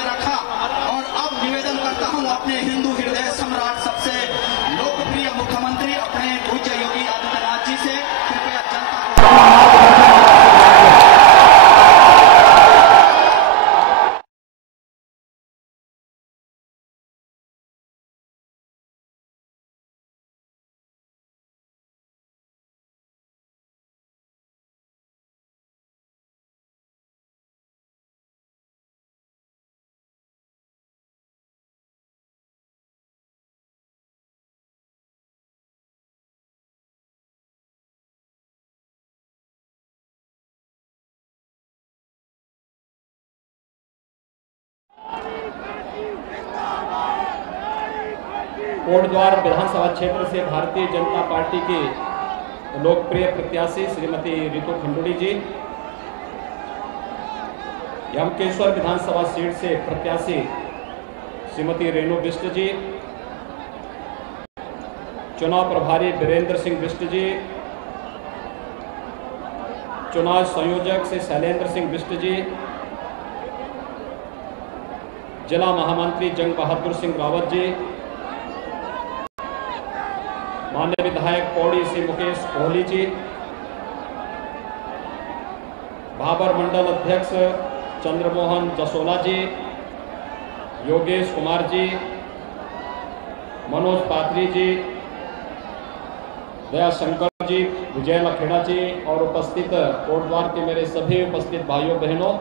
हमने रखा। और अब निवेदन करता हूं अपने हिंदू हृदय सम्राट सबसे लोकप्रिय मुख्यमंत्री अपने पूज्य योगी आदित्यनाथ जी से, कृपया जनता को कोटद्वार विधानसभा क्षेत्र से भारतीय जनता पार्टी की लोकप्रिय प्रत्याशी श्रीमती रितु खंडूड़ी जी, यमकेश्वर विधानसभा सीट से प्रत्याशी श्रीमती रेणु बिष्ट जी, चुनाव प्रभारी वीरेंद्र सिंह बिष्ट जी, चुनाव संयोजक से शैलेंद्र सिंह बिष्ट जी, जिला महामंत्री जंग बहादुर सिंह रावत जी, माननीय विधायक पौड़ी से मुकेश कोहली जी, भाबर मंडल अध्यक्ष चंद्रमोहन जसोला जी, योगेश कुमार जी, मनोज पात्री जी, दयाशंकर जी, विजय लखेड़ा जी और उपस्थित कोटद्वार के मेरे सभी उपस्थित भाइयों बहनों,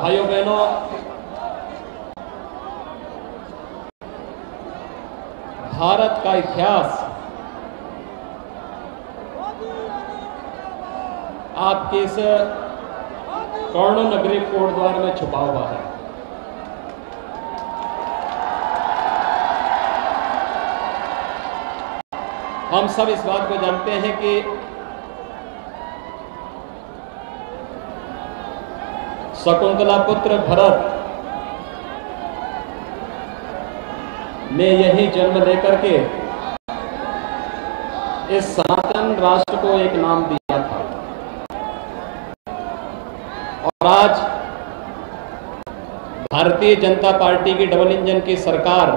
भाइयों बहनों, भारत का इतिहास आपके इस कर्ण नगरी कोटद्वार में छुपा हुआ है। हम सब इस बात को जानते हैं कि शकुंतला पुत्र भरत ने यही जन्म लेकर के इस सनातन राष्ट्र को एक नाम दिया था। और आज भारतीय जनता पार्टी की डबल इंजन की सरकार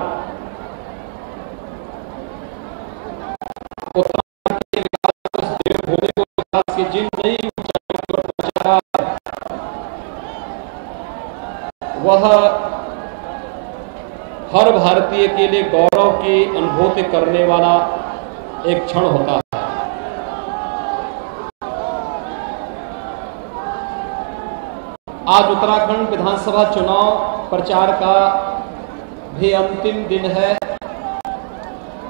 उत्तराखंड के विकास की जिन नई ऊंचाई पर पहुंचा वह हर भारतीय के लिए गौरव की अनुभूति करने वाला एक क्षण होता है। आज उत्तराखंड विधानसभा चुनाव प्रचार का भी अंतिम दिन है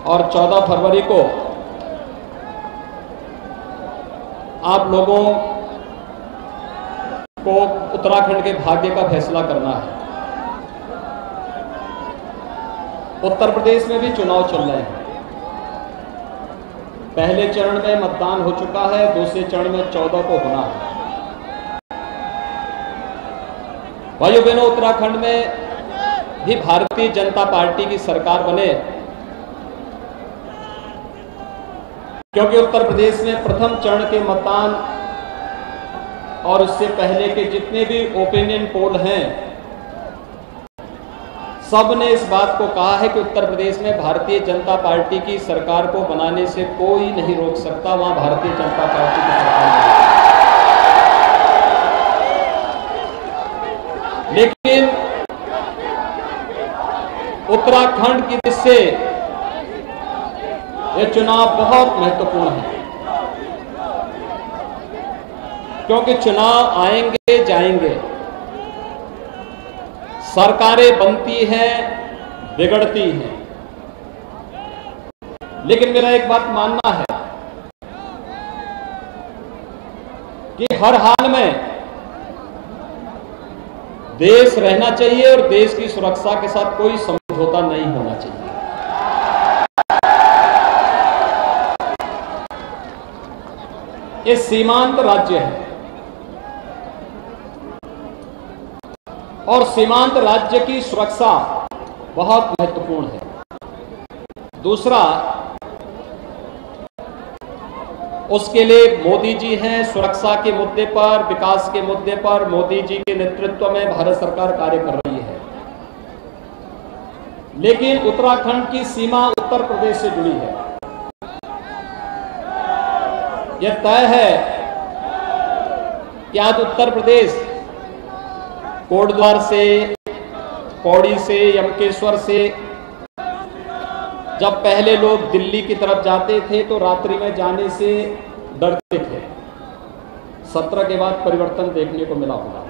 और 14 फरवरी को आप लोगों को उत्तराखंड के भाग्य का फैसला करना है। उत्तर प्रदेश में भी चुनाव चल रहे हैं। पहले चरण में मतदान हो चुका है, दूसरे चरण में 14 को होना है। भाइयों बहनों, उत्तराखंड में भी भारतीय जनता पार्टी की सरकार बने, क्योंकि उत्तर प्रदेश में प्रथम चरण के मतदान और उससे पहले के जितने भी ओपिनियन पोल हैं, सब ने इस बात को कहा है कि उत्तर प्रदेश में भारतीय जनता पार्टी की सरकार को बनाने से कोई नहीं रोक सकता। वहां भारतीय जनता पार्टी की सरकार है। लेकिन उत्तराखंड की दृष्टि से यह चुनाव बहुत महत्वपूर्ण है, क्योंकि चुनाव आएंगे जाएंगे, सरकारें बनती हैं, बिगड़ती हैं, लेकिन मेरा एक बात मानना है कि हर हाल में देश रहना चाहिए और देश की सुरक्षा के साथ कोई समझौता नहीं होना चाहिए। ये सीमांत राज्य है और सीमांत राज्य की सुरक्षा बहुत महत्वपूर्ण है। दूसरा, उसके लिए मोदी जी हैं। सुरक्षा के मुद्दे पर, विकास के मुद्दे पर मोदी जी के नेतृत्व में भारत सरकार कार्य कर रही है। लेकिन उत्तराखंड की सीमा उत्तर प्रदेश से जुड़ी है। यह तय है कि आज उत्तर प्रदेश कोटद्वार से, पौड़ी से, यमकेश्वर से जब पहले लोग दिल्ली की तरफ जाते थे तो रात्रि में जाने से डरते थे। 17 के बाद परिवर्तन देखने को मिला होगा।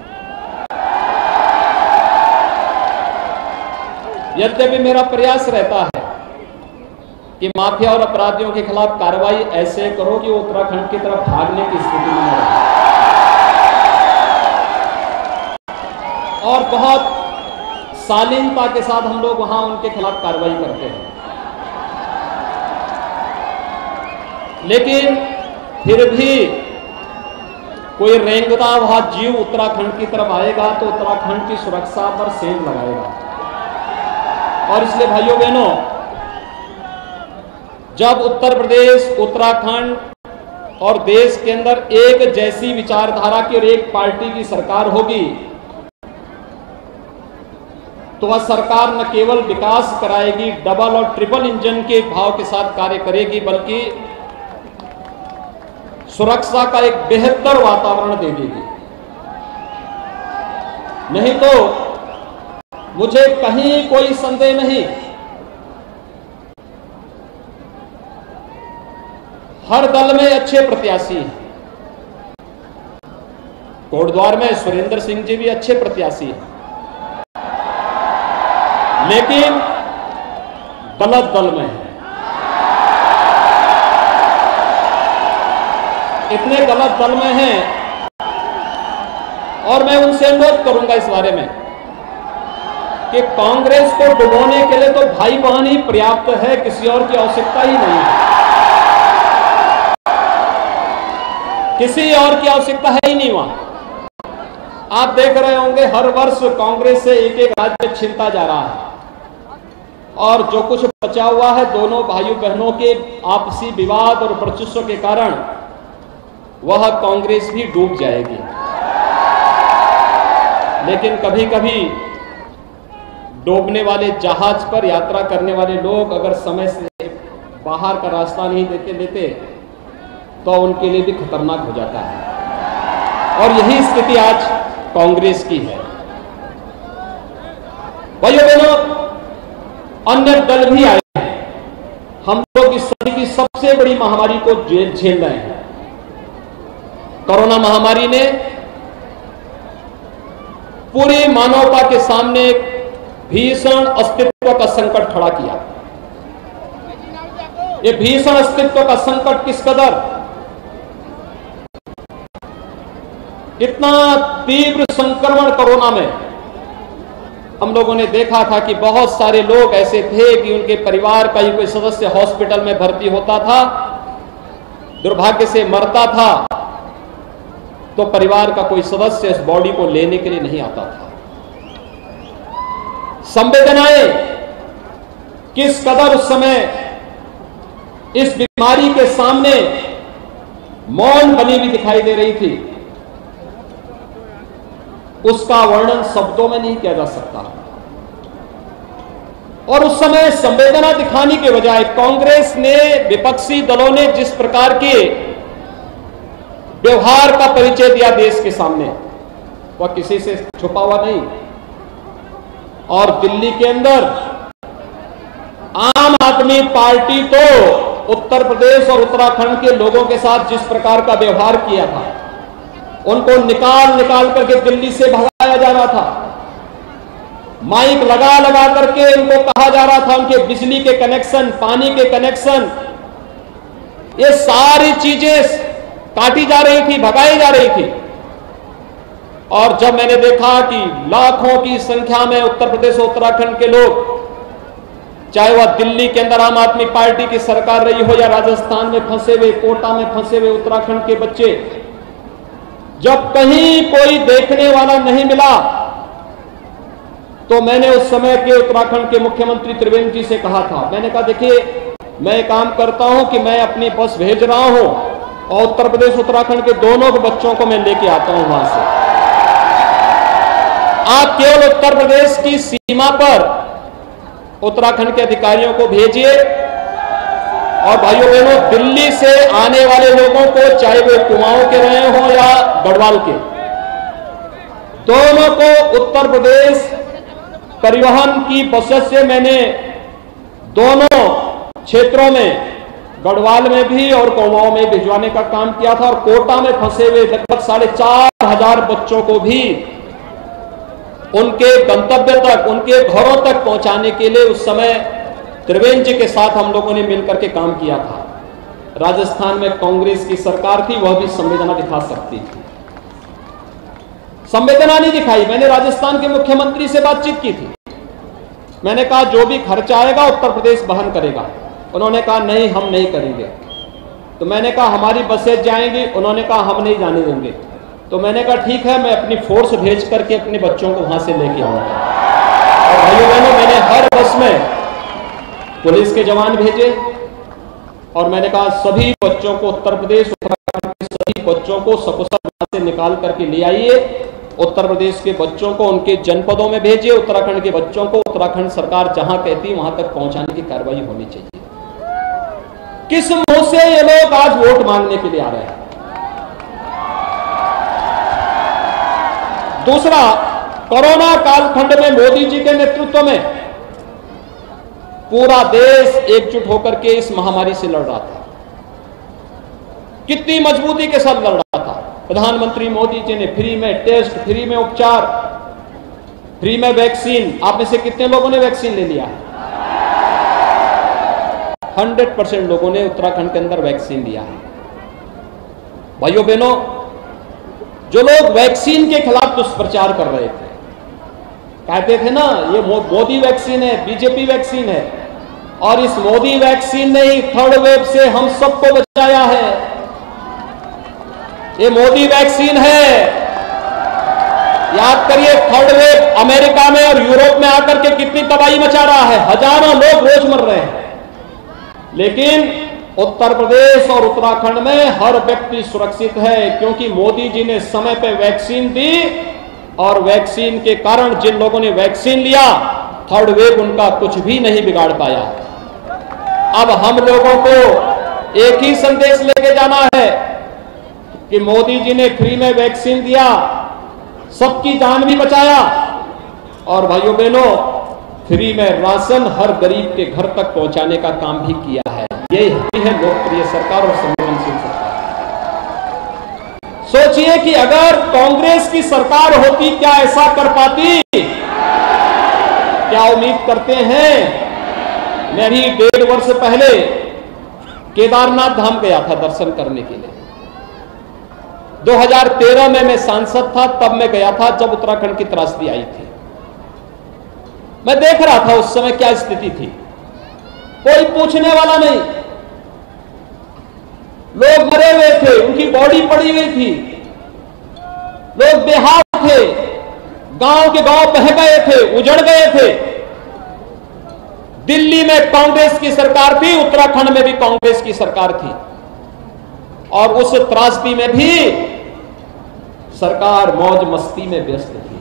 यद्यपि मेरा प्रयास रहता है कि माफिया और अपराधियों के खिलाफ कार्रवाई ऐसे करो कि वो उत्तराखंड की तरफ भागने की स्थिति में न रहे। और बहुत शालीनता के साथ हम लोग वहां उनके खिलाफ कार्रवाई करते हैं। लेकिन फिर भी कोई रेंगता हुआ जीव उत्तराखंड की तरफ आएगा तो उत्तराखंड की सुरक्षा पर सेंध लगाएगा। और इसलिए भाइयों बहनों, जब उत्तर प्रदेश, उत्तराखंड और देश के अंदर एक जैसी विचारधारा की और एक पार्टी की सरकार होगी तो वह सरकार न केवल विकास कराएगी, डबल और ट्रिपल इंजन के भाव के साथ कार्य करेगी, बल्कि सुरक्षा का एक बेहतर वातावरण दे देगी। नहीं तो मुझे कहीं कोई संदेह नहीं, हर दल में अच्छे प्रत्याशी हैं। कोटद्वार में सुरेंद्र सिंह जी भी अच्छे प्रत्याशी हैं, लेकिन गलत दल में है। इतने गलत दल में हैं और मैं उनसे अनुरोध करूंगा इस बारे में कि कांग्रेस को डुबोने के लिए तो भाई बहन ही पर्याप्त है, किसी और की आवश्यकता ही नहीं है। किसी और की आवश्यकता है ही नहीं वहां। आप देख रहे होंगे हर वर्ष कांग्रेस से एक एक राज्य छिनता जा रहा है और जो कुछ बचा हुआ है दोनों भाइयों बहनों के आपसी विवाद और वर्चस्व के कारण वह कांग्रेस भी डूब जाएगी। लेकिन कभी कभी डूबने वाले जहाज पर यात्रा करने वाले लोग अगर समय से बाहर का रास्ता नहीं लेते तो उनके लिए भी खतरनाक हो जाता है। और यही स्थिति आज कांग्रेस की है। भाइयों बहनों, अन्य दल भी आए हैं। हम लोग इस सदी की सबसे बड़ी महामारी को झेल रहे हैं। कोरोना महामारी ने पूरी मानवता के सामने एक भीषण अस्तित्व का संकट खड़ा किया। ये भीषण अस्तित्व का संकट किस कदर, इतना तीव्र संक्रमण कोरोना में हम लोगों ने देखा था कि बहुत सारे लोग ऐसे थे कि उनके परिवार का ही कोई सदस्य हॉस्पिटल में भर्ती होता था, दुर्भाग्य से मरता था, तो परिवार का कोई सदस्य इस बॉडी को लेने के लिए नहीं आता था। संवेदनाएं किस कदर उस समय इस बीमारी के सामने मौन बनी हुई दिखाई दे रही थी, उसका वर्णन शब्दों में नहीं किया जा सकता। और उस समय संवेदना दिखाने के बजाय कांग्रेस ने, विपक्षी दलों ने जिस प्रकार के व्यवहार का परिचय दिया देश के सामने, वह किसी से छुपा हुआ नहीं। और दिल्ली के अंदर आम आदमी पार्टी तो उत्तर प्रदेश और उत्तराखंड के लोगों के साथ जिस प्रकार का व्यवहार किया था, उनको निकाल करके दिल्ली से भगाया जा रहा था। माइक लगा करके उनको कहा जा रहा था उनके बिजली के कनेक्शन, पानी के कनेक्शन, ये सारी चीजें काटी जा रही थी, भगाई जा रही थी। और जब मैंने देखा कि लाखों की संख्या में उत्तर प्रदेश और उत्तराखंड के लोग चाहे वह दिल्ली के अंदर आम आदमी पार्टी की सरकार रही हो या राजस्थान में फंसे हुए, कोटा में फंसे हुए उत्तराखंड के बच्चे, जब कहीं कोई देखने वाला नहीं मिला तो मैंने उस समय के उत्तराखंड के मुख्यमंत्री त्रिवेंद्र जी से कहा था, मैंने कहा देखिए मैं काम करता हूं कि मैं अपनी बस भेज रहा हूं और उत्तर प्रदेश उत्तराखंड के दोनों के बच्चों को मैं लेके आता हूं वहां से। आप केवल उत्तर प्रदेश की सीमा पर उत्तराखंड के अधिकारियों को भेजिए और भाइयों बहनों, दिल्ली से आने वाले लोगों को, चाहे वे कुमाऊं के रहे हों या गढ़वाल के, दोनों को उत्तर प्रदेश परिवहन की बसेस से मैंने दोनों क्षेत्रों में, गढ़वाल में भी और कुमाऊं में भिजवाने का काम किया था और कोटा में फंसे हुए लगभग 4,500 बच्चों को भी उनके गंतव्य तक, उनके घरों तक पहुंचाने के लिए उस समय त्रिवेंद्र जी के साथ हम लोगों ने मिलकर के काम किया था। राजस्थान में कांग्रेस की सरकार थी, वह भी संवेदना दिखा सकती थी, संवेदना नहीं दिखाई। मैंने राजस्थान के मुख्यमंत्री से बातचीत की थी, मैंने कहा जो भी खर्चा आएगा उत्तर प्रदेश वहन करेगा। उन्होंने कहा नहीं हम नहीं करेंगे। तो मैंने कहा हमारी बसें जाएंगी, उन्होंने कहा हम नहीं जाने देंगे। तो मैंने कहा ठीक है, मैं अपनी फोर्स भेज करके अपने बच्चों को वहां से लेके आऊंगा। और भाइयों बहनों, मैंने हर बस में पुलिस के जवान भेजे और मैंने कहा सभी बच्चों को उत्तर प्रदेश, उत्तराखंड के सभी बच्चों को सकुशल वहां से निकाल करके ले आइए। उत्तर प्रदेश के बच्चों को उनके जनपदों में भेजिए, उत्तराखंड के बच्चों को उत्तराखंड सरकार जहां कहती है वहां तक पहुंचाने की कार्रवाई होनी चाहिए। किस मुंह से ये लोग आज वोट मांगने के लिए आ रहे हैं? दूसरा, कोरोना कालखंड में मोदी जी के नेतृत्व में पूरा देश एकजुट होकर के इस महामारी से लड़ रहा था। कितनी मजबूती के साथ लड़ रहा था। प्रधानमंत्री मोदी जी ने फ्री में टेस्ट, फ्री में उपचार, फ्री में वैक्सीन। आप में से कितने लोगों ने वैक्सीन ले लिया? 100% लोगों ने उत्तराखंड के अंदर वैक्सीन लिया है। भाइयों बहनों, जो लोग वैक्सीन के खिलाफ दुष्प्रचार कर रहे थे, कहते थे ना ये मोदी वैक्सीन है, बीजेपी वैक्सीन है, और इस मोदी वैक्सीन ने ही थर्ड वेव से हम सबको बचाया है, ये मोदी वैक्सीन है। याद करिए थर्ड वेव अमेरिका में और यूरोप में आकर के कितनी तबाही मचा रहा है, हजारों लोग रोज मर रहे हैं। लेकिन उत्तर प्रदेश और उत्तराखंड में हर व्यक्ति सुरक्षित है, क्योंकि मोदी जी ने समय पे वैक्सीन दी और वैक्सीन के कारण जिन लोगों ने वैक्सीन लिया, थर्ड वेव उनका कुछ भी नहीं बिगाड़ पाया। अब हम लोगों को एक ही संदेश लेके जाना है कि मोदी जी ने फ्री में वैक्सीन दिया, सबकी जान भी बचाया, और भाइयों बहनों फ्री में राशन हर गरीब के घर तक पहुंचाने का काम भी किया है। ये है लोकप्रिय सरकार और संवेदनशील सरकार। सोचिए कि अगर कांग्रेस की सरकार होती क्या ऐसा कर पाती? क्या उम्मीद करते हैं? मैं भी 1.5 वर्ष पहले केदारनाथ धाम गया था दर्शन करने के लिए। 2013 में मैं सांसद था, तब मैं गया था जब उत्तराखंड की त्रासदी आई थी। मैं देख रहा था उस समय क्या स्थिति थी, कोई पूछने वाला नहीं, लोग मरे हुए थे, उनकी बॉडी पड़ी हुई थी, लोग बेहाल थे, गांव के गांव बह गए थे, उजड़ गए थे। दिल्ली में कांग्रेस की सरकार थी, उत्तराखंड में भी कांग्रेस की सरकार थी, और उस त्रासदी में भी सरकार मौज मस्ती में व्यस्त थी।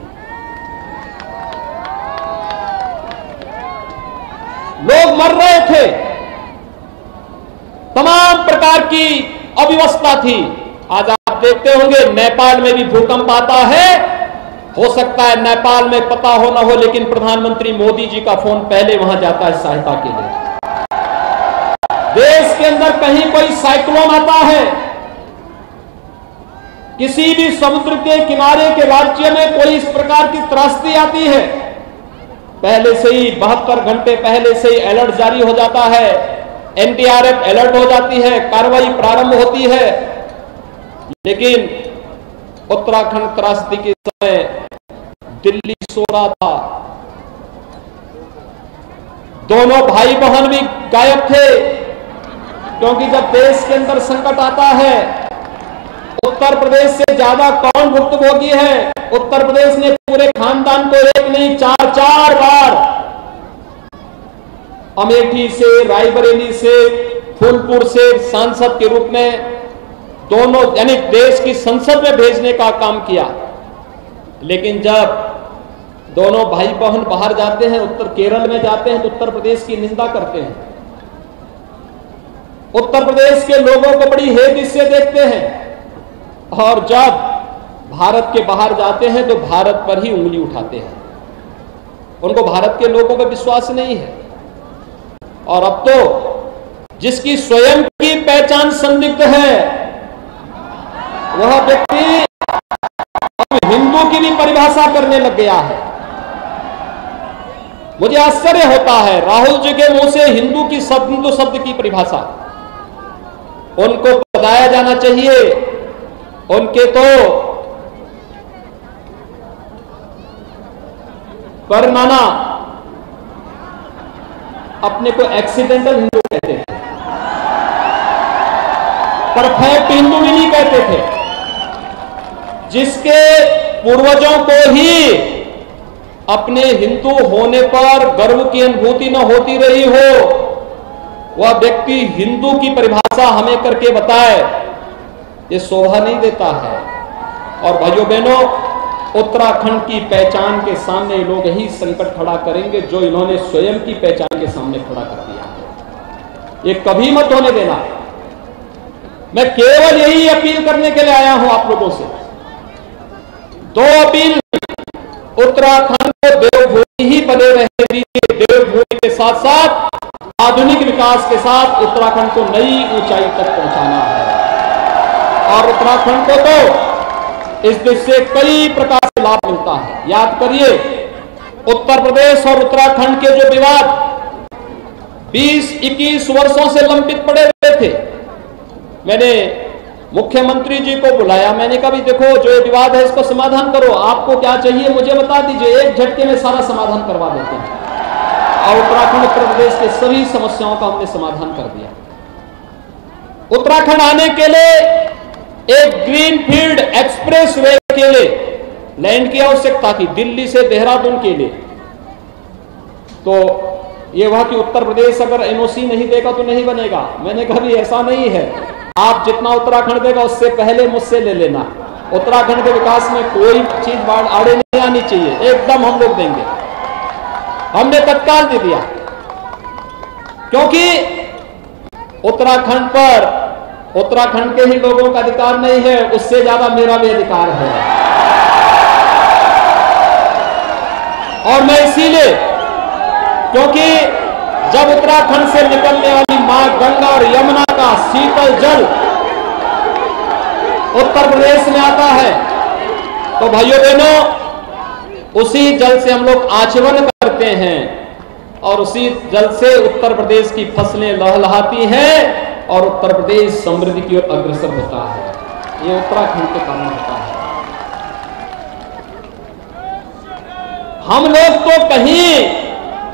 लोग मर रहे थे, तमाम प्रकार की अव्यवस्था थी। आज आप देखते होंगे नेपाल में भी भूकंप आता है, हो सकता है नेपाल में पता हो ना हो, लेकिन प्रधानमंत्री मोदी जी का फोन पहले वहां जाता है सहायता के लिए। देश के अंदर कहीं कोई साइक्लोन आता है, किसी भी समुद्र के किनारे के राज्य में कोई इस प्रकार की त्रासदी आती है, पहले से ही 72 घंटे पहले से ही अलर्ट जारी हो जाता है, एनडीआरएफ अलर्ट हो जाती है, कार्रवाई प्रारंभ होती है। लेकिन उत्तराखंड त्रासदी के समय दिल्ली सो रहा था, दोनों भाई बहन भी गायब थे, क्योंकि जब देश के अंदर संकट आता है, उत्तर प्रदेश से ज्यादा कौन भुक्तभोगी है? उत्तर प्रदेश ने पूरे खानदान को एक नहीं 4-4 बार अमेठी से, रायबरेली से, फूलपुर से सांसद के रूप में दोनों यानी देश की संसद में भेजने का काम किया। लेकिन जब दोनों भाई बहन बाहर जाते हैं, उत्तर केरल में जाते हैं, तो उत्तर प्रदेश की निंदा करते हैं। उत्तर प्रदेश के लोगों को बड़ी हेदी से देखते हैं, और जब भारत के बाहर जाते हैं तो भारत पर ही उंगली उठाते हैं। उनको भारत के लोगों पर विश्वास नहीं है। और अब तो जिसकी स्वयं की पहचान संदिग्ध है, वह व्यक्ति अब हिंदू की भी परिभाषा करने लग गया है। मुझे आश्चर्य होता है राहुल जी के मुंह से हिंदू शब्द की परिभाषा। उनको बताया जाना चाहिए, उनके तो परनाना अपने को एक्सीडेंटल हिंदू कहते थे, परफेक्ट हिंदू भी नहीं कहते थे। जिसके पूर्वजों को ही अपने हिंदू होने पर गर्व की अनुभूति न होती रही हो, वह व्यक्ति हिंदू की परिभाषा हमें करके बताए, ये शोभा नहीं देता है। और भाइयों बहनों, उत्तराखंड की पहचान के सामने लोग ही संकट खड़ा करेंगे जो इन्होंने स्वयं की पहचान के सामने खड़ा कर दिया है। ये कभी मत होने देना। मैं केवल यही अपील करने के लिए आया हूं आप लोगों से। 2 अपील, उत्तराखंड को देवभूमि ही बने रहने दीजिए। देवभूमि के साथ साथ आधुनिक विकास के साथ उत्तराखंड को नई ऊंचाई तक पहुंचाना है। और उत्तराखंड को तो इस देश से कई प्रकार से लाभ मिलता है। याद करिए, उत्तर प्रदेश और उत्तराखंड के जो विवाद 20-21 वर्षों से लंबित पड़े हुए थे, मैंने मुख्यमंत्री जी को बुलाया। मैंने कहा भी देखो, जो ये विवाद है इसको समाधान करो, आपको क्या चाहिए मुझे बता दीजिए, एक झटके में सारा समाधान करवा देते हैं। और उत्तराखंड उत्तर प्रदेश के सभी समस्याओं का हमने समाधान कर दिया। उत्तराखंड आने के लिए एक ग्रीनफील्ड एक्सप्रेस वे के लिए लैंड की आवश्यकता थी, दिल्ली से देहरादून के लिए। तो ये हुआ कि उत्तर प्रदेश अगर एनओसी नहीं देगा तो नहीं बनेगा। मैंने कहा भी ऐसा नहीं है, आप जितना उत्तराखंड देगा उससे पहले मुझसे ले लेना। उत्तराखंड के विकास में कोई चीज बाढ़ आड़े नहीं आनी चाहिए, एकदम हम लोग देंगे। हमने तत्काल दे दिया, क्योंकि उत्तराखंड पर उत्तराखंड के ही लोगों का अधिकार नहीं है, उससे ज्यादा मेरा भी अधिकार है। और मैं इसीलिए, क्योंकि जब उत्तराखंड से निकलने वाली मां गंगा और यमुना का शीतल जल उत्तर प्रदेश में आता है, तो भाइयों बहनों उसी जल से हम लोग आचमन करते हैं और उसी जल से उत्तर प्रदेश की फसलें लहलहाती हैं और उत्तर प्रदेश समृद्धि की ओर अग्रसर होता है। ये उत्तराखंड के कारण होता है। हम लोग तो कहीं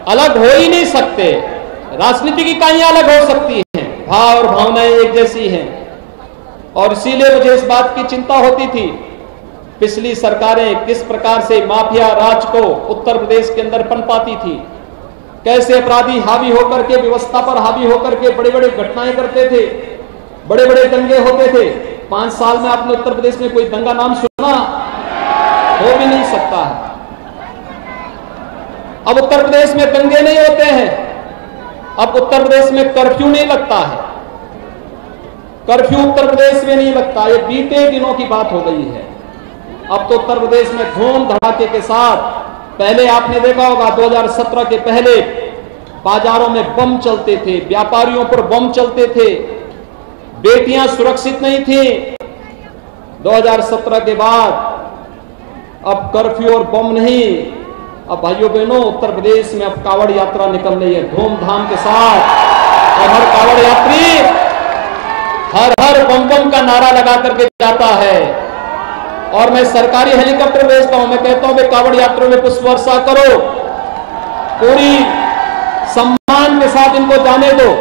अलग हो ही नहीं सकते। राजनीति की इकाइयां अलग हो सकती हैं, भाव और भावनाएं एक जैसी हैं। और इसीलिए मुझे इस बात की चिंता होती थी, पिछली सरकारें किस प्रकार से माफिया राज को उत्तर प्रदेश के अंदर पनपाती थी, कैसे अपराधी हावी होकर के, व्यवस्था पर हावी होकर के बड़े बड़े घटनाएं करते थे, बड़े बड़े दंगे होते थे। 5 साल में आपने उत्तर प्रदेश में कोई दंगा नाम सुना? हो भी नहीं सकता है। अब उत्तर प्रदेश में दंगे नहीं होते हैं, अब उत्तर प्रदेश में कर्फ्यू नहीं लगता है। कर्फ्यू उत्तर प्रदेश में नहीं लगता, ये बीते दिनों की बात हो गई है। अब तो उत्तर प्रदेश में धूम धड़ाके के साथ, पहले आपने देखा होगा 2017 के पहले बाजारों में बम चलते थे, व्यापारियों पर बम चलते थे, बेटियां सुरक्षित नहीं थी। 2017 के बाद अब कर्फ्यू और बम नहीं। अब भाइयों बहनों, उत्तर प्रदेश में अब कावड़ यात्रा निकल रही है धूमधाम के साथ, और हर कावड़ यात्री हर हर बम बम का नारा लगा करके जाता है। और मैं सरकारी हेलीकॉप्टर भेजता हूं, मैं कहता हूं कावड़ यात्रियों में पुष्प वर्षा करो, पूरी सम्मान के साथ इनको जाने दो,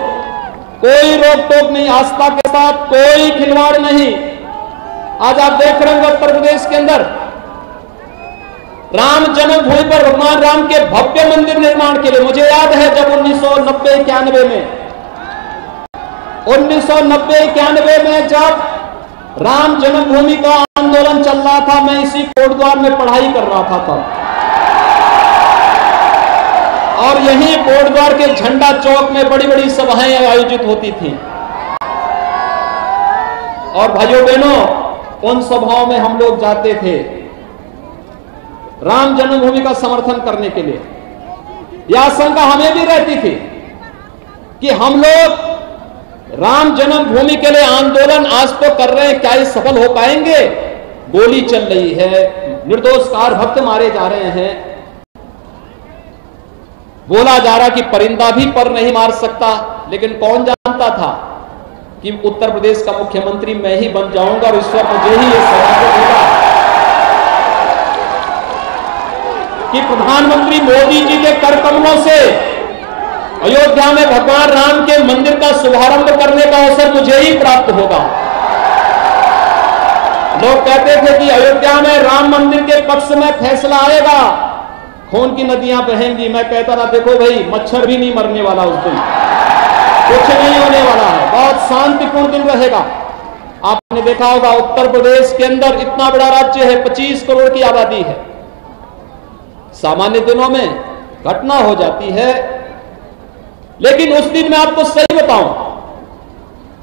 कोई रोक टोक नहीं, आस्था के साथ कोई खिलवाड़ नहीं। आज आप देख रहे हैं उत्तर प्रदेश के अंदर राम जन्मभूमि पर भगवान राम के भव्य मंदिर निर्माण के लिए, मुझे याद है जब 1990-91 में जब राम जन्मभूमि का आंदोलन चल रहा था, मैं इसी कोटद्वार में पढ़ाई कर रहा था तब, और यहीं कोटद्वार के झंडा चौक में बड़ी बड़ी सभाएं आयोजित होती थी। और भाइयों बहनों, उन सभाओं में हम लोग जाते थे राम जन्मभूमि का समर्थन करने के लिए। यह आशंका हमें भी रहती थी कि हम लोग राम जन्मभूमि के लिए आंदोलन आज तो कर रहे हैं, क्या ये सफल हो पाएंगे? गोली चल रही है, निर्दोष कार भक्त मारे जा रहे हैं, बोला जा रहा कि परिंदा भी पर नहीं मार सकता। लेकिन कौन जानता था कि उत्तर प्रदेश का मुख्यमंत्री मैं ही बन जाऊंगा और ईश्वर मुझे ही ये सौभाग्य देगा कि प्रधानमंत्री मोदी जी के कर कमलों से अयोध्या में भगवान राम के मंदिर का शुभारंभ करने का अवसर मुझे ही प्राप्त होगा। लोग कहते थे कि अयोध्या में राम मंदिर के पक्ष में फैसला आएगा, खून की नदियां बहेंगी। मैं कहता था देखो भाई, मच्छर भी नहीं मरने वाला उस दिन, कुछ नहीं होने वाला है, बहुत शांतिपूर्ण दिन रहेगा। आपने देखा होगा उत्तर प्रदेश के अंदर इतना बड़ा राज्य है, 25 करोड़ की आबादी है, सामान्य दिनों में घटना हो जाती है, लेकिन उस दिन मैं आपको सही बताऊं,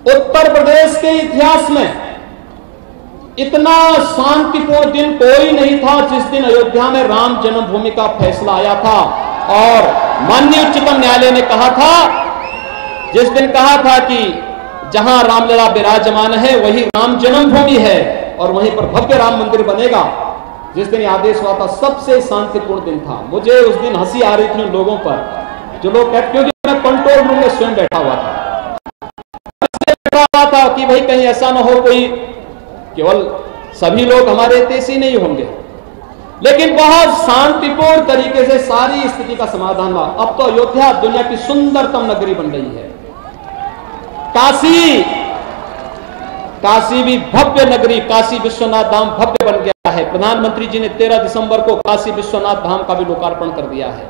उत्तर प्रदेश के इतिहास में इतना शांतिपूर्ण दिन कोई नहीं था जिस दिन अयोध्या में राम जन्मभूमि का फैसला आया था। और माननीय उच्चतम न्यायालय ने कहा था, जिस दिन कहा था कि जहां रामलला विराजमान है वही राम जन्मभूमि है और वहीं पर भव्य राम मंदिर बनेगा, जिस दिन आदेश हुआ था, सबसे शांतिपूर्ण दिन था। मुझे उस दिन हंसी आ रही थी उन लोगों पर जो लोग कहते, क्योंकि मैं कंट्रोल रूम में स्वयं बैठा हुआ था कि भाई कहीं ऐसा ना हो कोई, केवल सभी लोग हमारे देशी नहीं होंगे, लेकिन बहुत शांतिपूर्ण तरीके से सारी स्थिति का समाधान हुआ। अब तो अयोध्या दुनिया की सुंदरतम नगरी बन रही है। काशी भी भव्य नगरी, काशी विश्वनाथ धाम भव्य बन गया है। प्रधानमंत्री जी ने 13 दिसंबर को काशी विश्वनाथ धाम का भी लोकार्पण कर दिया है,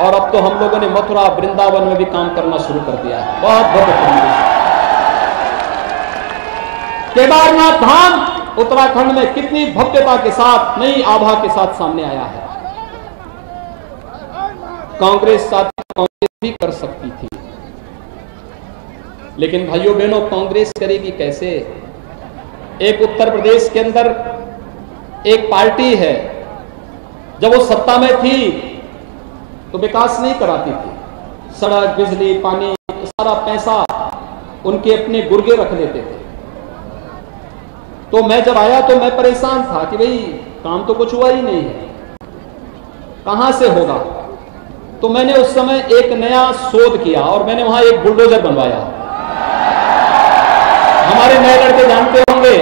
और अब तो हम लोगों ने मथुरा वृंदावन में भी काम करना शुरू कर दिया है। बहुत भव्य। केदारनाथ धाम उत्तराखंड में कितनी भव्यता के साथ, नई आभा के साथ सामने आया है। कांग्रेस भी कर सकती थी, लेकिन भाइयों बहनों, कांग्रेस करेगी कैसे? एक उत्तर प्रदेश के अंदर एक पार्टी है, जब वो सत्ता में थी तो विकास नहीं कराती थी, सड़क, बिजली, पानी, सारा पैसा उनके अपने गुर्गे रख लेते थे। तो मैं जब आया तो मैं परेशान था कि भाई काम तो कुछ हुआ ही नहीं है, कहां से होगा? तो मैंने उस समय एक नया शोध किया और मैंने वहां एक बुलडोजर बनवाया। हमारे नए लड़के जानते होंगे,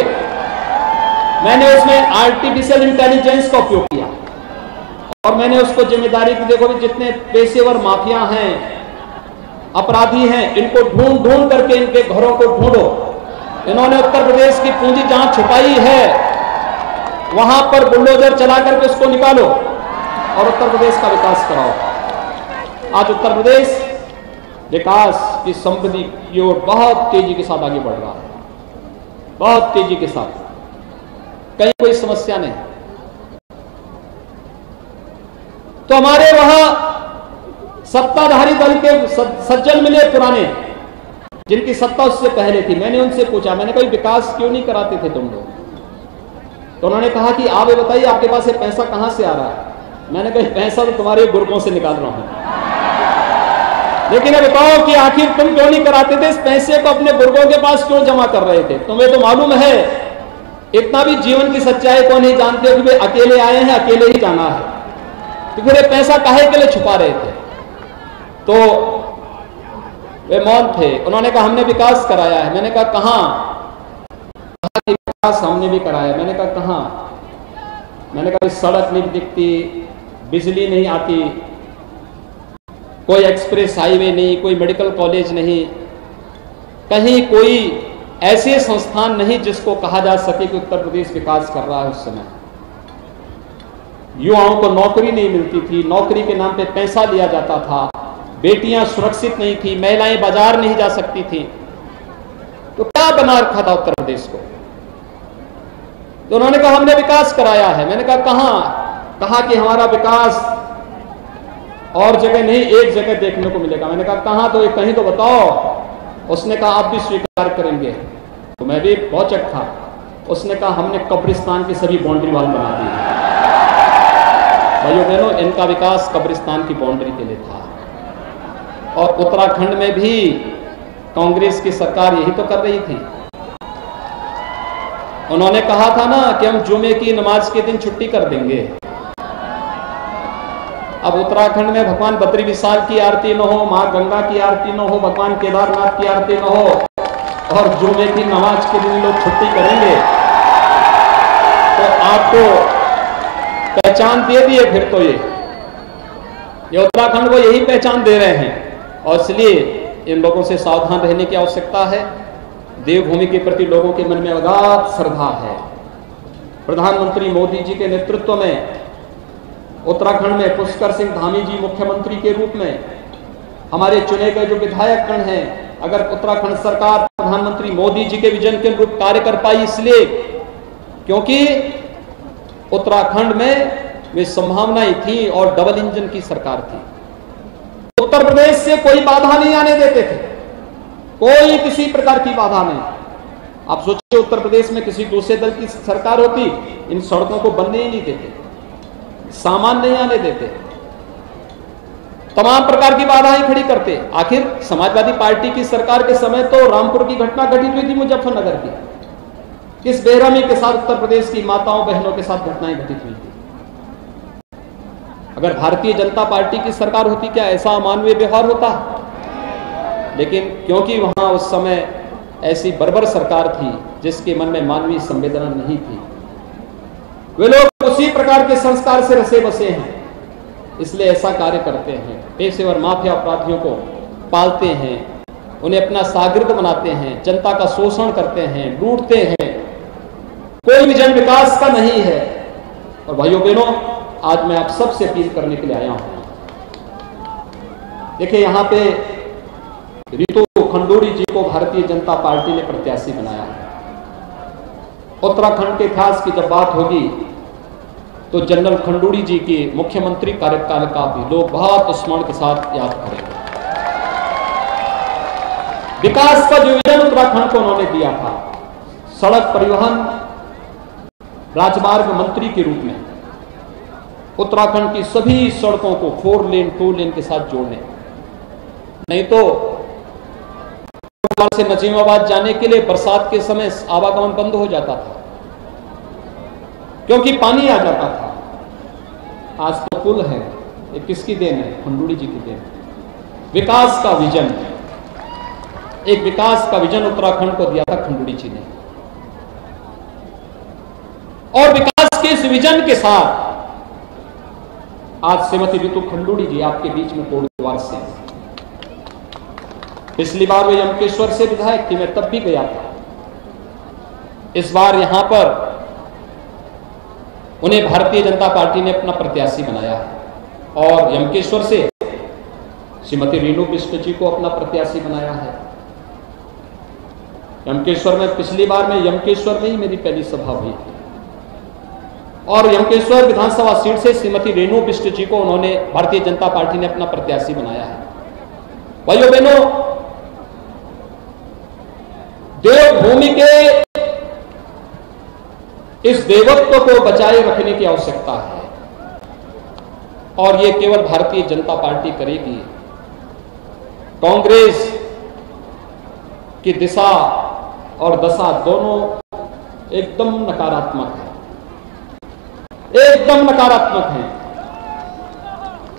मैंने उसमें आर्टिफिशियल इंटेलिजेंस का उपयोग किया और मैंने उसको जिम्मेदारी की, देखो भी जितने पेशेवर माफिया हैं, अपराधी हैं, इनको ढूंढ ढूंढ करके इनके घरों को ढूंढो। इन्होंने उत्तर प्रदेश की पूंजी जहां छुपाई है वहां पर बुलडोजर चला करके उसको निकालो और उत्तर प्रदेश का विकास कराओ। आज उत्तर प्रदेश विकास की समृद्धि की ओर बहुत तेजी के साथ आगे बढ़ रहा है, बहुत तेजी के साथ, कहीं कोई समस्या नहीं। तो हमारे वहां सत्ताधारी दल के सज्जन मिले पुराने, जिनकी सत्ता उससे पहले थी। मैंने उनसे पूछा, मैंने कहा विकास क्यों नहीं कराते थे तुम लोग? तो उन्होंने कहा कि आप ये बताइए आपके पास ये पैसा कहां से आ रहा है? मैंने कहा पैसा तो तुम्हारे गुर्गों से निकाल रहा हूं, लेकिन ये बताओ कि आखिर तुम क्यों नहीं कराते थे? इस पैसे को अपने गुर्गों के पास क्यों जमा कर रहे थे? तुम्हें तो मालूम है, इतना भी जीवन की सच्चाई को नहीं जानते कि वे अकेले आए हैं, अकेले ही जाना है, तो फिर ये पैसा काहे के लिए छुपा रहे थे? तो वे मौन थे। उन्होंने कहा हमने विकास कराया है। मैंने कहा कहां? विकास हमने भी कराया। मैंने कहा कहां? मैंने कहा सड़क नहीं दिखती, बिजली नहीं आती, कोई एक्सप्रेस हाईवे नहीं, कोई मेडिकल कॉलेज नहीं, कहीं कोई ऐसे संस्थान नहीं जिसको कहा जा सके कि उत्तर प्रदेश विकास कर रहा है। उस समय युवाओं को नौकरी नहीं मिलती थी, नौकरी के नाम पे पैसा लिया जाता था, बेटियां सुरक्षित नहीं थी, महिलाएं बाजार नहीं जा सकती थी। तो क्या बना रखा था उत्तर प्रदेश को? तो उन्होंने कहा हमने विकास कराया है। मैंने कहा कहां? कहा कि हमारा विकास और जगह नहीं, एक जगह देखने को मिलेगा। मैंने कहा कहां? तो कहीं तो बताओ। उसने कहा आप भी स्वीकार करेंगे। तो मैं भी बहुत चक था। उसने कहा हमने कब्रिस्तान की सभी बाउंड्री वाल बना दी। भाइयों बहनों, इनका विकास कब्रिस्तान की बाउंड्री के लिए था। और उत्तराखंड में भी कांग्रेस की सरकार यही तो कर रही थी। उन्होंने कहा था ना कि हम जुमे की नमाज के दिन छुट्टी कर देंगे। अब उत्तराखंड में भगवान बद्री विशाल की आरती न हो, मां गंगा की आरती न हो, भगवान केदारनाथ की आरती न हो, और जुमे की नमाज के दिन लोग छुट्टी करेंगे, तो आपको पहचान दे दिए। फिर तो ये उत्तराखंड को यही पहचान दे रहे हैं। और इसलिए इन लोगों से सावधान रहने की आवश्यकता है। देवभूमि के प्रति लोगों के मन में अगाध श्रद्धा है। प्रधानमंत्री मोदी जी के नेतृत्व में उत्तराखंड में पुष्कर सिंह धामी जी मुख्यमंत्री के रूप में, हमारे चुने गए जो विधायकगण हैं, अगर उत्तराखंड सरकार प्रधानमंत्री मोदी जी के विजन के अनुरूप कार्य कर पाई, इसलिए क्योंकि उत्तराखंड में वे संभावनाएं थी और डबल इंजन की सरकार थी। उत्तर प्रदेश से कोई बाधा नहीं आने देते थे, कोई किसी प्रकार की बाधा नहीं। आप सोचिए उत्तर प्रदेश में किसी दूसरे दल की सरकार होती, इन सड़कों को बनने ही नहीं देते, सामान नहीं आने देते, तमाम प्रकार की बाधाएं खड़ी करते। आखिर समाजवादी पार्टी की सरकार के समय तो रामपुर की घटना घटित हुई थी, मुजफ्फरनगर की। किस बेरहमी के साथ उत्तर प्रदेश की माताओं बहनों के साथ घटनाएं घटित हुई थी। अगर भारतीय जनता पार्टी की सरकार होती, क्या ऐसा अमानवीय व्यवहार होता? लेकिन क्योंकि वहां उस समय ऐसी बर्बर सरकार थी जिसके मन में मानवीय संवेदना नहीं थी, वे लोग उसी प्रकार के संस्कार से रसे बसे हैं, इसलिए ऐसा कार्य करते हैं। पेशेवर माफिया अपराधियों को पालते हैं, उन्हें अपना शागिर्द बनाते हैं, जनता का शोषण करते हैं, लूटते हैं। कोई विजन विकास का नहीं है। और भाइयों बहनों, आज मैं आप सबसे अपील करने के लिए आया हूं। देखिए, यहां पे रितु खंडूड़ी जी को भारतीय जनता पार्टी ने प्रत्याशी बनाया है। उत्तराखंड के इतिहास की जब बात होगी तो जनरल खंडूड़ी जी के मुख्यमंत्री कार्यकाल का भी लोग बहुत स्मरण के साथ याद करेंगे। विकास का जो विजन उत्तराखंड को उन्होंने दिया था, सड़क परिवहन राजमार्ग मंत्री के रूप में उत्तराखंड की सभी सड़कों को 4 लेन 2 लेन के साथ जोड़ने, नहीं तो से नजीमाबाद जाने के लिए बरसात के समय आवागमन बंद हो जाता था क्योंकि पानी आ जाता था। आज तो पुल है। ये किसकी देन है? खंडूड़ी जी की देन। विकास का विजन, एक विकास का विजन उत्तराखंड को दिया था खंडूड़ी जी ने। और विकास के इस विजन के साथ आज श्रीमती रितु खंडूड़ी जी आपके बीच में कोटद्वार से। पिछली बार वे यमकेश्वर से विधायक थी, मैं तब भी गया था। इस बार यहां पर उन्हें भारतीय जनता पार्टी ने अपना प्रत्याशी बनाया है और यमकेश्वर से श्रीमती रेणु बिष्ट जी को अपना प्रत्याशी बनाया है। यमकेश्वर में पिछली बार में यमकेश्वर में ही मेरी पहली सभा हुई थी और यमकेश्वर विधानसभा सीट से श्रीमती रेणु बिष्ट जी को उन्होंने भारतीय जनता पार्टी ने अपना प्रत्याशी बनाया है। भाइयों बहनों, देवभूमि के इस देवत्व को बचाए रखने की आवश्यकता है और यह केवल भारतीय जनता पार्टी करेगी। कांग्रेस की दिशा और दशा दोनों एकदम नकारात्मक है, एकदम नकारात्मक है।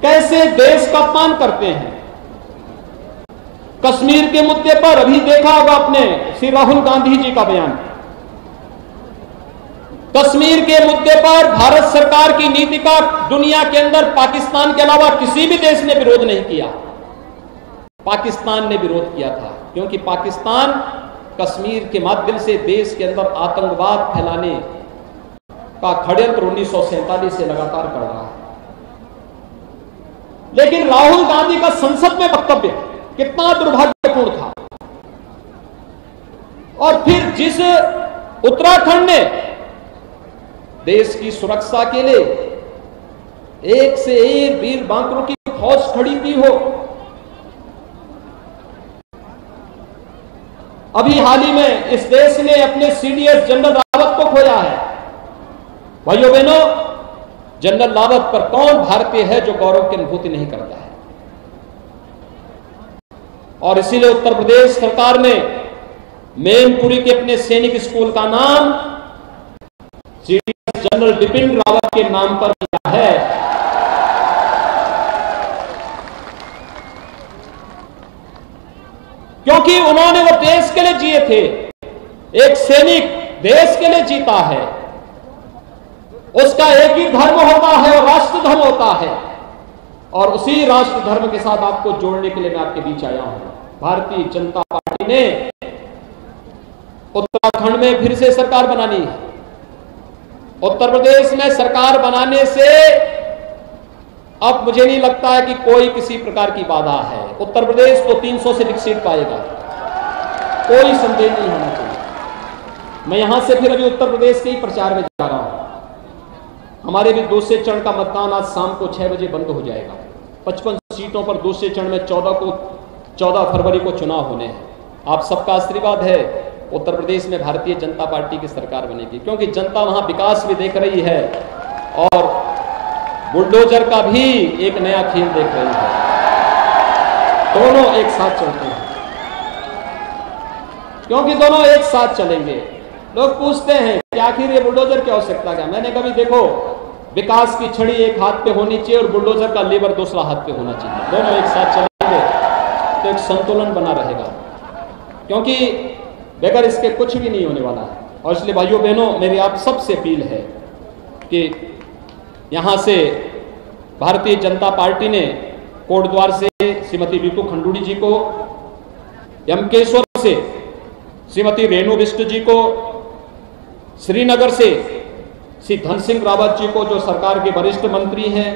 कैसे देश का अपमान करते हैं। कश्मीर के मुद्दे पर अभी देखा होगा आपने श्री राहुल गांधी जी का बयान। कश्मीर के मुद्दे पर भारत सरकार की नीति का दुनिया के अंदर पाकिस्तान के अलावा किसी भी देश ने विरोध नहीं किया। पाकिस्तान ने विरोध किया था, क्योंकि पाकिस्तान कश्मीर के माध्यम से देश के अंदर आतंकवाद फैलाने का षड्यंत्र 1947 से लगातार कर रहा है। लेकिन राहुल गांधी का संसद में वक्तव्य कितना दुर्भाग्यपूर्ण था। और फिर जिस उत्तराखंड ने देश की सुरक्षा के लिए एक से एक वीर बांकरों की फौज खड़ी की हो, अभी हाल ही में इस देश ने अपने सीडीएस जनरल रावत को खोया है। भाइयों बहनों, जनरल रावत पर कौन भारतीय है जो गौरव की अनुभूति नहीं करता है। और इसीलिए उत्तर प्रदेश सरकार ने मैनपुरी के अपने सैनिक स्कूल का नाम सीडीएस जनरल बिपिन रावत के नाम पर किया है। क्योंकि उन्होंने वो देश के लिए जिए थे। एक सैनिक देश के लिए जीता है, उसका एक ही धर्म होता है और राष्ट्र धर्म होता है, और उसी राष्ट्र धर्म के साथ आपको जोड़ने के लिए मैं आपके बीच आया हूं। भारतीय जनता पार्टी ने उत्तराखंड में फिर से सरकार बनानी है। उत्तर प्रदेश में सरकार बनाने से अब मुझे नहीं लगता है कि कोई किसी प्रकार की बाधा है। उत्तर प्रदेश तो 300 से अधिक सीट पाएगा, कोई संदेह नहीं होना चाहिए। मैं यहां से फिर अभी उत्तर प्रदेश के ही प्रचार में जा रहा हूं। हमारे भी दूसरे चरण का मतदान आज शाम को 6 बजे बंद हो जाएगा। 55 सीटों पर दूसरे चरण में 14 फरवरी को चुनाव होने हैं। आप सबका आशीर्वाद है, उत्तर प्रदेश में भारतीय जनता पार्टी की सरकार बनेगी, क्योंकि जनता वहां विकास भी देख रही है और बुलडोजर का भी एक नया खेल देख रही है। दोनों एक साथ चलते हैं, क्योंकि दोनों एक साथ चलेंगे। लोग पूछते हैं कि आखिर ये बुलडोजर की आवश्यकता क्या। मैंने कभी देखो, विकास की छड़ी एक हाथ पे होनी चाहिए और बुलडोजर का लीवर दूसरा हाथ पे होना चाहिए। दोनों एक साथ चलेंगे तो एक संतुलन बना रहेगा, क्योंकि बगैर इसके कुछ भी नहीं होने वाला है। और इसलिए भाइयों बहनों, मेरी आप सबसे अपील है कि यहां से भारतीय जनता पार्टी ने कोटद्वार से श्रीमती रीतू खंडूड़ी जी को, यमकेश्वर से श्रीमती रेणु बिष्ट जी को, श्रीनगर से श्री धन सिंह रावत जी को, जो सरकार के वरिष्ठ मंत्री हैं।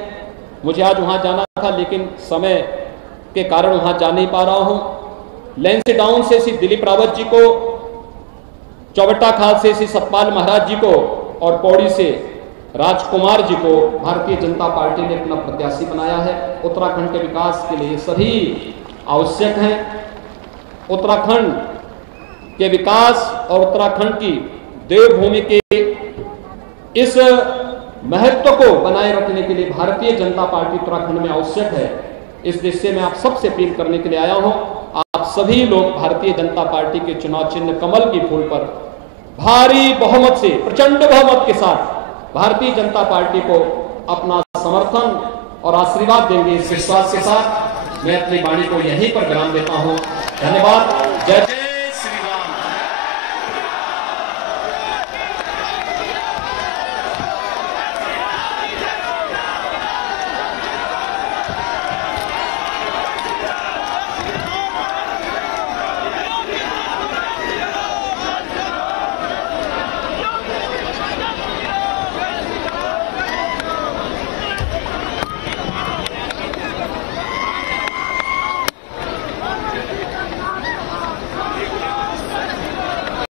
मुझे आज वहां जाना था, लेकिन समय के कारण वहां जा नहीं पा रहा हूं। लैंसडाउन से श्री दिलीप रावत जी को, चौबट्टा खाल से श्री सतपाल महाराज जी को और पौड़ी से राजकुमार जी को भारतीय जनता पार्टी ने अपना प्रत्याशी बनाया है। उत्तराखंड के विकास के लिए सभी आवश्यक हैं। उत्तराखंड के विकास और उत्तराखंड की देवभूमि के इस महत्व को बनाए रखने के लिए भारतीय जनता पार्टी उत्तराखंड में आवश्यक है। इस दृश्य में आप सबसे अपील करने के लिए आया हूं। आप सभी लोग भारतीय जनता पार्टी के चुनाव चिन्ह कमल की फूल पर भारी बहुमत से, प्रचंड बहुमत के साथ भारतीय जनता पार्टी को अपना समर्थन और आशीर्वाद देंगे। इस विश्वास के साथ मैं अपनी वाणी को यहीं पर विराम देता हूं। धन्यवाद। जय